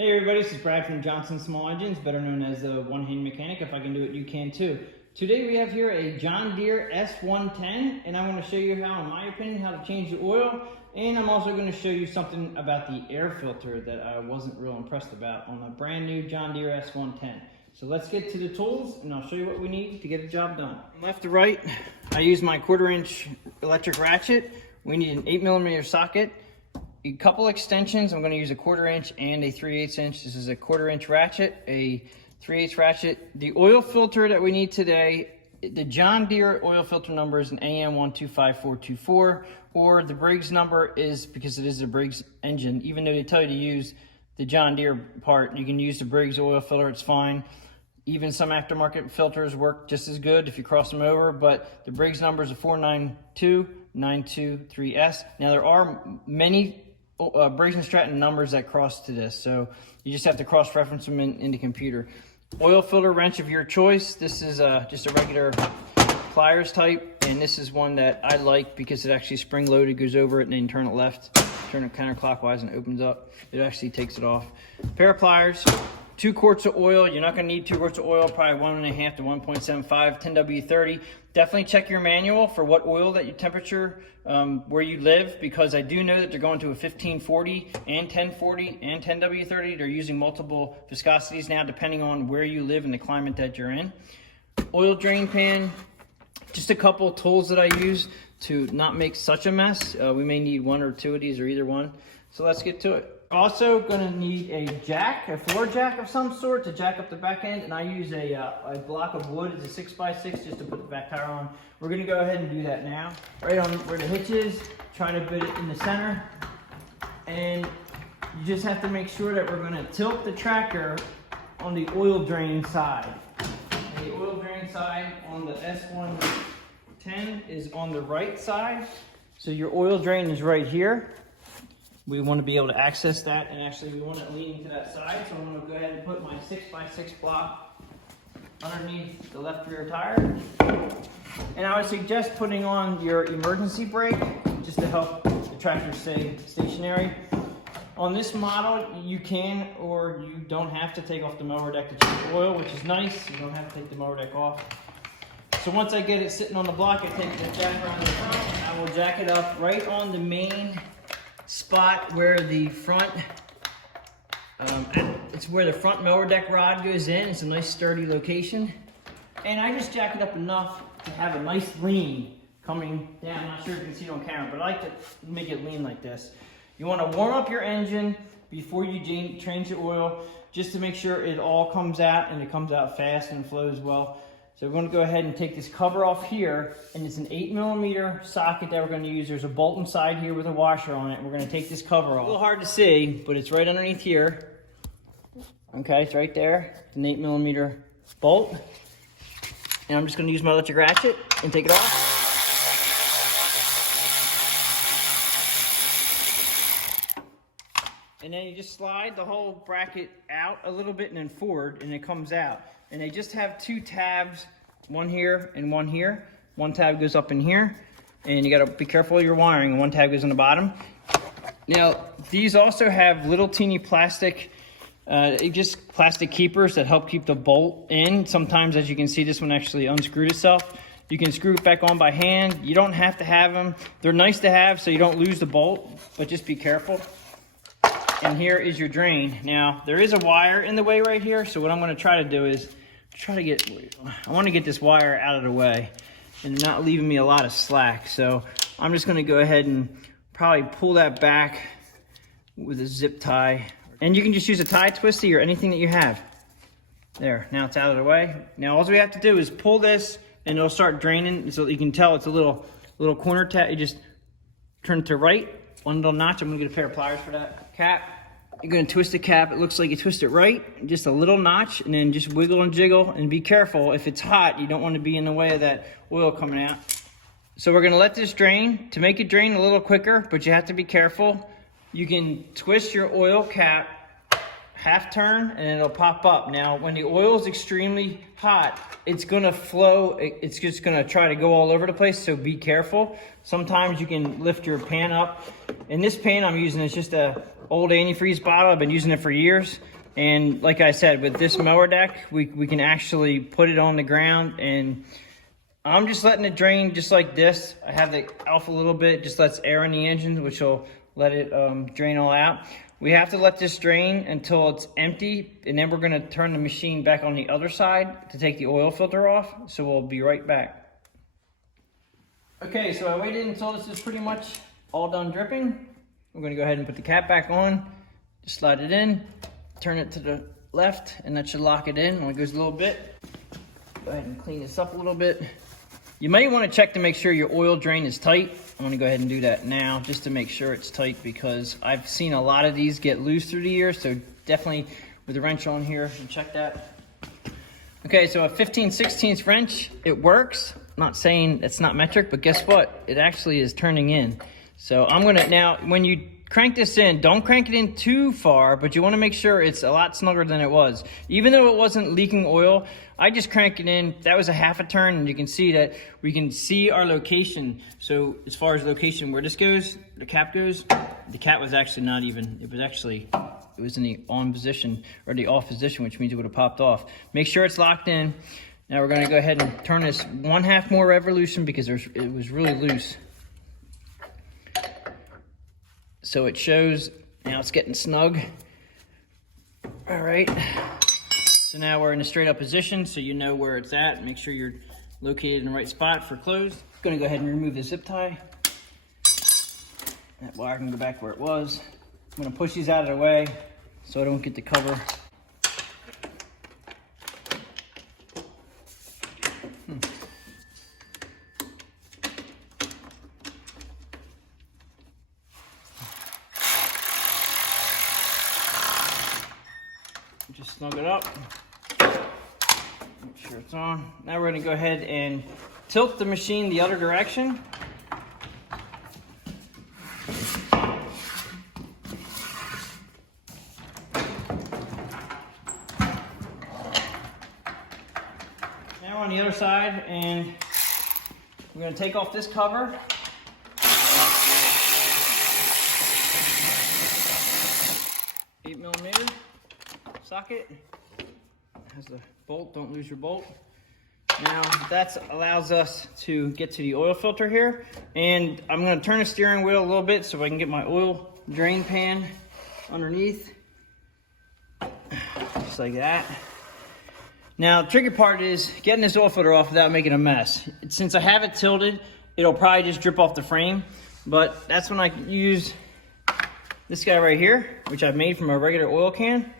Hey everybody, this is Brad from Johnson Small Engines, better known as the one-hand mechanic. If I can do it, you can too. Today we have here a John Deere S110, and I want to show you how, in my opinion, how to change the oil. And I'm also going to show you something about the air filter that I wasn't real impressed about on a brand new John Deere S110. So let's get to the tools, and I'll show you what we need to get the job done. From left to right, I use my 1/4 inch electric ratchet. We need an 8mm socket. A couple extensions. I'm going to use a 1/4 inch and a 3/8 inch. This is a 1/4 inch ratchet, a 3/8 ratchet. The oil filter that we need today, the John Deere oil filter number is an AM125424, or the Briggs number is, because it is a Briggs engine, even though they tell you to use the John Deere part, you can use the Briggs oil filter, it's fine. Even some aftermarket filters work just as good if you cross them over, but the Briggs number is a 492923S. Now there are many Briggs and Stratton numbers that cross to this, so you just have to cross-reference them in the computer. Oil filter wrench of your choice. This is just a regular pliers type, and this is one that I like because it actually spring-loaded, goes over it, and then turn it left, turn it counterclockwise, and it opens up. It actually takes it off. Pair of pliers. 2 quarts of oil. You're not going to need 2 quarts of oil, probably 1.5 to 1.75, 10W30. Definitely check your manual for what oil that your temperature, where you live, because I do know that they're going to a 1540 and 1040 and 10W30. They're using multiple viscosities now depending on where you live and the climate that you're in. Oil drain pan. Just a couple tools that I use to not make such a mess. We may need 1 or 2 of these or either one. So let's get to it. Also gonna need a jack, a floor jack of some sort to jack up the back end, and I use a block of wood. It's a 6x6 just to put the back tire on. We're gonna go ahead and do that now. Right on where the hitch is, trying to put it in the center. And you just have to make sure that we're gonna tilt the tractor on the oil drain side. And the oil drain side on the S110 is on the right side. So your oil drain is right here. We want to be able to access that, and actually we want it leaning to that side, so I'm going to go ahead and put my 6x6 block underneath the left rear tire. And I would suggest putting on your emergency brake just to help the tractor stay stationary. On this model, you can or you don't have to take off the mower deck to change the oil, which is nice. You don't have to take the mower deck off. So once I get it sitting on the block, I take the jack around the front, and I will jack it up right on the main spot where the front, it's where the front mower deck rod goes in. It's a nice sturdy location. And I just jack it up enough to have a nice lean coming down. I'm not sure if you can see it on camera, but I like to make it lean like this. You want to warm up your engine before you change the oil, just to make sure it all comes out and it comes out fast and flows well. So we're going to go ahead and take this cover off here, and it's an 8mm socket that we're going to use. There's a bolt inside here with a washer on it. We're going to take this cover off. A little hard to see, but it's right underneath here. Okay, it's right there. It's an 8mm bolt. And I'm just going to use my electric ratchet and take it off. And then you just slide the whole bracket out a little bit and then forward, and it comes out. And they just have 2 tabs, one here and one here. One tab goes up in here, and you gotta be careful of your wiring, and one tab goes on the bottom. Now, these also have little teeny plastic, just plastic keepers that help keep the bolt in. Sometimes, as you can see, this one actually unscrewed itself. You can screw it back on by hand. You don't have to have them. They're nice to have so you don't lose the bolt, but just be careful. And here is your drain. Now, there is a wire in the way right here, so what I'm going to try to do is I want to get this wire out of the way and not leaving me a lot of slack. So I'm just going to go ahead and probably pull that back with a zip tie. And you can just use a tie twisty or anything that you have. There, now it's out of the way. Now all we have to do is pull this, and it'll start draining. So you can tell it's a little corner tab. You just turn it to right. One little notch. I'm gonna get a pair of pliers for that. Cap. You're gonna twist the cap. It looks like you twist it right, just a little notch, and then just wiggle and jiggle, and be careful. If it's hot, you don't want to be in the way of that oil coming out. So we're gonna let this drain. To make it drain a little quicker, but you have to be careful. You can twist your oil cap, half turn, and it'll pop up. Now, when the oil is extremely hot, it's gonna flow. It's just gonna try to go all over the place, so be careful. Sometimes you can lift your pan up. And this pan I'm using is just a old antifreeze bottle. I've been using it for years. And like I said, with this mower deck, we can actually put it on the ground, and I'm just letting it drain just like this. I have it off a little bit, just lets air in the engine, which will let it drain all out. We have to let this drain until it's empty, and then we're gonna turn the machine back on the other side to take the oil filter off. So we'll be right back. Okay, so I waited until this is pretty much all done dripping. We're gonna go ahead and put the cap back on, just slide it in, turn it to the left, and that should lock it in. When it goes a little bit, go ahead and clean this up a little bit. You might want to check to make sure your oil drain is tight. I'm going to go ahead and do that now just to make sure it's tight, because I've seen a lot of these get loose through the years. So definitely with the wrench on here, and check that. Okay, so a 15/16 wrench, it works. I'm not saying it's not metric, but guess what? It actually is turning in. So I'm going to, now when you crank this in, don't crank it in too far, but you want to make sure it's a lot snugger than it was. Even though it wasn't leaking oil, I just crank it in. That was a half a turn, and you can see that we can see our location. So as far as location where this goes, the cap goes, the cap was actually not even, it was in the on position, or the off position, which means it would have popped off. Make sure it's locked in. Now we're going to go ahead and turn this 1/2 more revolution, because it was really loose. So it shows, now it's getting snug. All right, so now we're in a straight up position, so you know where it's at. Make sure you're located in the right spot for closed. I'm gonna go ahead and remove the zip tie. That wire can go back where it was. I'm gonna push these out of the way so I don't get the cover. Just snug it up, make sure it's on. Now we're gonna go ahead and tilt the machine the other direction. Now we're on the other side, and we're gonna take off this cover. $8mm. Socket has the bolt, don't lose your bolt. Now that allows us to get to the oil filter here, and I'm going to turn the steering wheel a little bit so I can get my oil drain pan underneath, just like that. Now the tricky part is getting this oil filter off without making a mess. Since I have it tilted, it'll probably just drip off the frame, but that's when I use this guy right here, which I've made from a regular oil can.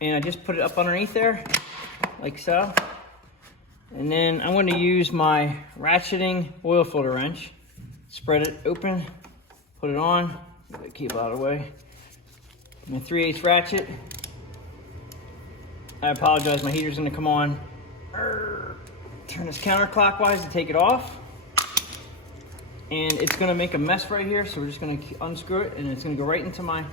And I just put it up underneath there, like so. And then I'm going to use my ratcheting oil filter wrench. Spread it open, put it on, get the cable out of the way. My 3/8 ratchet. I apologize, my heater's going to come on. Turn this counterclockwise to take it off. And it's going to make a mess right here, so we're just going to unscrew it, and it's going to go right into my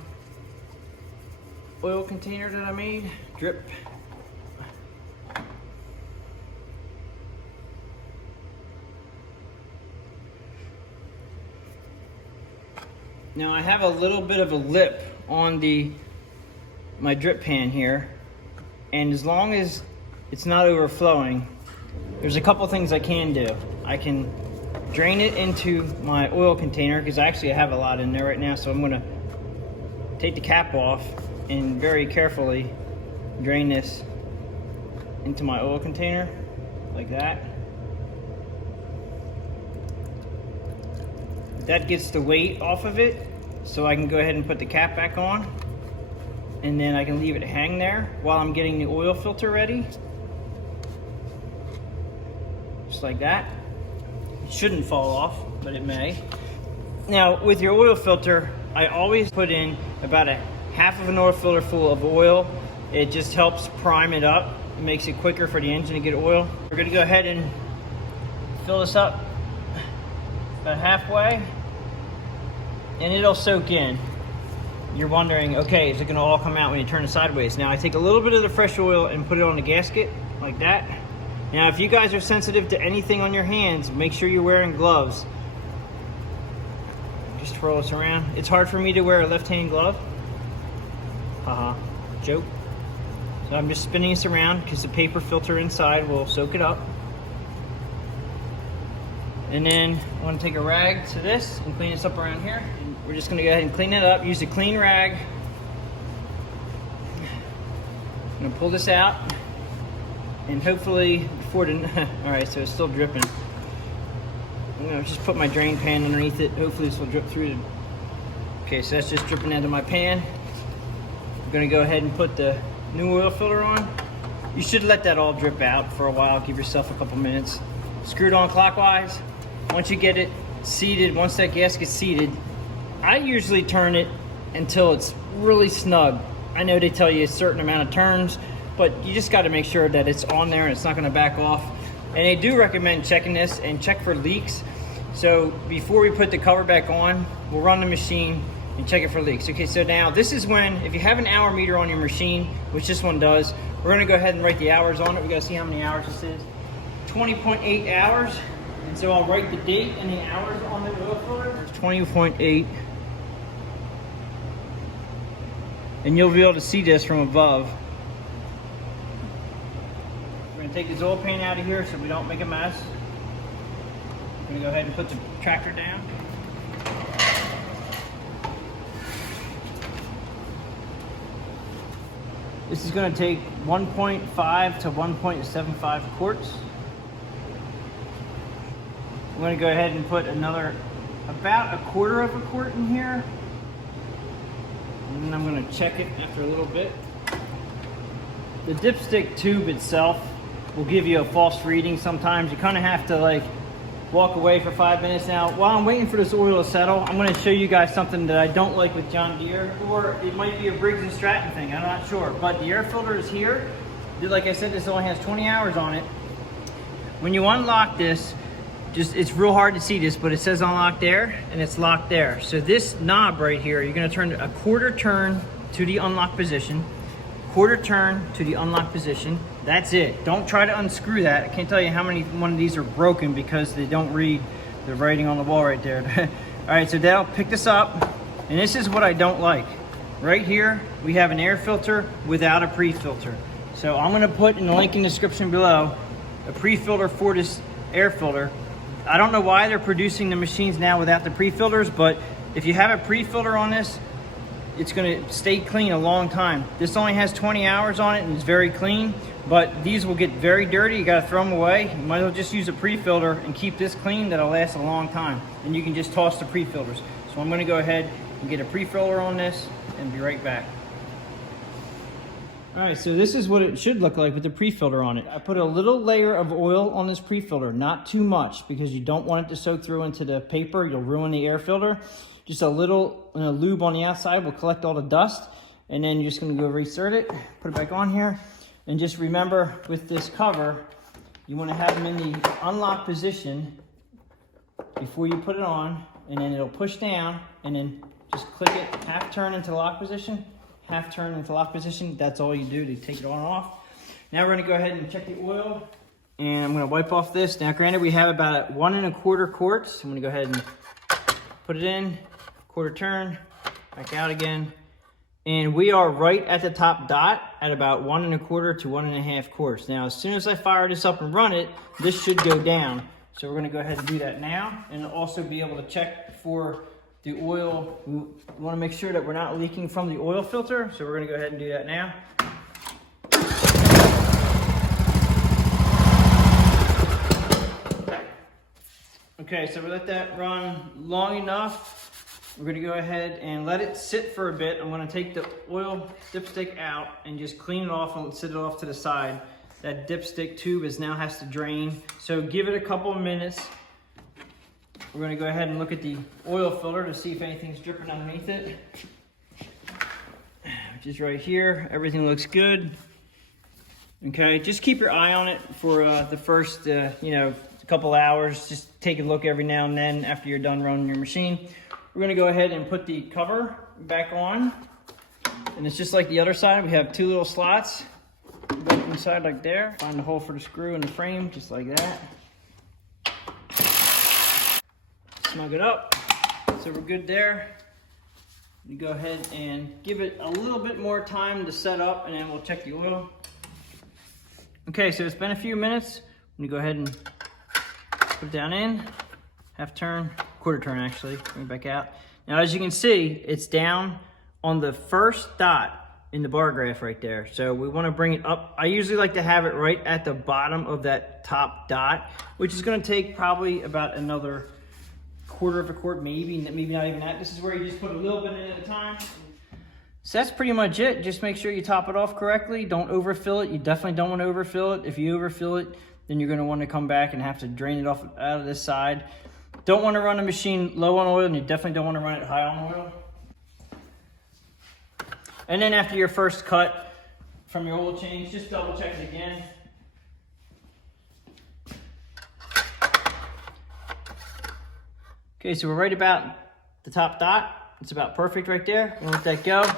oil container that I made. Drip. Now I have a little bit of a lip on my drip pan here, and as long as it's not overflowing, there's a couple things I can do. I can drain it into my oil container, because I have a lot in there right now, so I'm going to take the cap off and very carefully drain this into my oil container, like that. That gets the weight off of it, so I can go ahead and put the cap back on, and then I can leave it hang there while I'm getting the oil filter ready. Just like that. It shouldn't fall off, but it may. Now with your oil filter, I always put in about a 1/2 of an oil filter full of oil. It just helps prime it up. It makes it quicker for the engine to get oil. We're gonna go ahead and fill this up about halfway, and it'll soak in. You're wondering, okay, is it gonna all come out when you turn it sideways? Now I take a little bit of the fresh oil and put it on the gasket, like that. Now if you guys are sensitive to anything on your hands, make sure you're wearing gloves. Just twirl this around. It's hard for me to wear a left-hand glove, Joke. So I'm just spinning this around because the paper filter inside will soak it up. And then I want to take a rag to this and clean this up around here. And we're just going to go ahead and clean it up. Use a clean rag. I'm going to pull this out. And hopefully before the... Alright, so it's still dripping. I'm going to just put my drain pan underneath it. Hopefully this will drip through the... Okay, so that's just dripping into my pan. I'm going to go ahead and put the new oil filter on. You should let that all drip out for a while. Give yourself a couple minutes. Screw it on clockwise. Once you get it seated, once that gasket seated, I usually turn it until it's really snug. I know they tell you a certain amount of turns, but you just got to make sure that it's on there and it's not going to back off. And they do recommend checking this and check for leaks. So before we put the cover back on, we'll run the machine and check it for leaks. Okay, so now this is when, if you have an hour meter on your machine, which this one does, we're going to go ahead and write the hours on it. We got to see how many hours this is. 20.8 hours. And so I'll write the date and the hours on the oil filter. It's 20.8. And you'll be able to see this from above. We're going to take this oil pan out of here so we don't make a mess. I'm going to go ahead and put the tractor down. This is going to take 1.5 to 1.75 quarts. I'm going to go ahead and put another, about a quarter of a quart in here. And then I'm going to check it after a little bit. The dipstick tube itself will give you a false reading sometimes. You kind of have to like walk away for 5 minutes. Now, while I'm waiting for this oil to settle, I'm going to show you guys something that I don't like with John Deere, or it might be a Briggs and Stratton thing, I'm not sure. But the air filter is here. Like I said, this only has 20 hours on it. When you unlock this, it's real hard to see this, but it says unlock there and it's locked there. So this knob right here, you're going to turn a quarter turn to the unlock position, quarter turn to the unlock position. That's it. Don't try to unscrew that. I can't tell you how many one of these are broken because they don't read the writing on the wall right there. All right, so that'll pick this up. And this is what I don't like. Right here, we have an air filter without a pre-filter. So I'm going to put in the link in the description below a pre-filter for this air filter. I don't know why they're producing the machines now without the pre-filters, but if you have a pre-filter on this, it's going to stay clean a long time. This only has 20 hours on it and it's very clean, but these will get very dirty. You got to throw them away. You might as well just use a pre-filter and keep this clean. That'll last a long time. And you can just toss the pre-filters. So I'm going to go ahead and get a pre-filter on this and be right back. All right, so this is what it should look like with the pre-filter on it. I put a little layer of oil on this pre-filter, not too much because you don't want it to soak through into the paper. You'll ruin the air filter. Just a little lube on the outside will collect all the dust. And then you're just gonna go reinsert it, put it back on here. And just remember with this cover, you wanna have them in the unlock position before you put it on, and then it'll push down and then just click it, half turn into lock position, half turn into lock position. That's all you do to take it on and off. Now we're gonna go ahead and check the oil, and I'm gonna wipe off this. Now granted, we have about 1 1/4 quarts. I'm gonna go ahead and put it in, quarter turn, back out again. And we are right at the top dot at about 1 1/4 to 1 1/2 quarts. Now, as soon as I fire this up and run it, this should go down. So we're gonna go ahead and do that now, and also be able to check for the oil. We want to make sure that we're not leaking from the oil filter, so we're going to go ahead and do that now. Okay, so we let that run long enough. We're going to go ahead and let it sit for a bit. I'm going to take the oil dipstick out and just clean it off and sit it off to the side. That dipstick tube now has to drain, so give it a couple of minutes. We're going to go ahead and look at the oil filter to see if anything's dripping underneath it, which is right here. Everything looks good. Okay, just keep your eye on it for the first, couple hours. Just take a look every now and then after you're done running your machine. We're going to go ahead and put the cover back on, and it's just like the other side. We have 2 little slots. Go inside like there. Find the hole for the screw in the frame, just like that. Snug it up, so we're good there. You go ahead and give it a little bit more time to set up, and then we'll check the oil. Okay, so it's been a few minutes. I'm gonna go ahead and put it down in, half turn, quarter turn actually, bring it back out. Now as you can see, it's down on the first dot in the bar graph right there. So we wanna bring it up. I usually like to have it right at the bottom of that top dot, which is gonna take probably about another quarter of a quart, maybe not even that. This is where you just put a little bit in at a time. So that's pretty much it. Just make sure you top it off correctly. Don't overfill it. You definitely don't want to overfill it. If you overfill it, then you're going to want to come back and have to drain it off out of this side. Don't want to run the machine low on oil, and you definitely don't want to run it high on oil. And then after your first cut from your oil change, just double check it again. Okay, so we're right about the top dot. It's about perfect right there. We'll let that go.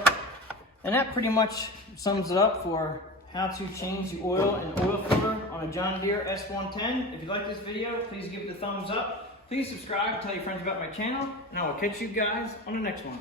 And that pretty much sums it up for how to change the oil and oil filter on a John Deere S110. If you like this video, please give it a thumbs up. Please subscribe, tell your friends about my channel, and I will catch you guys on the next one.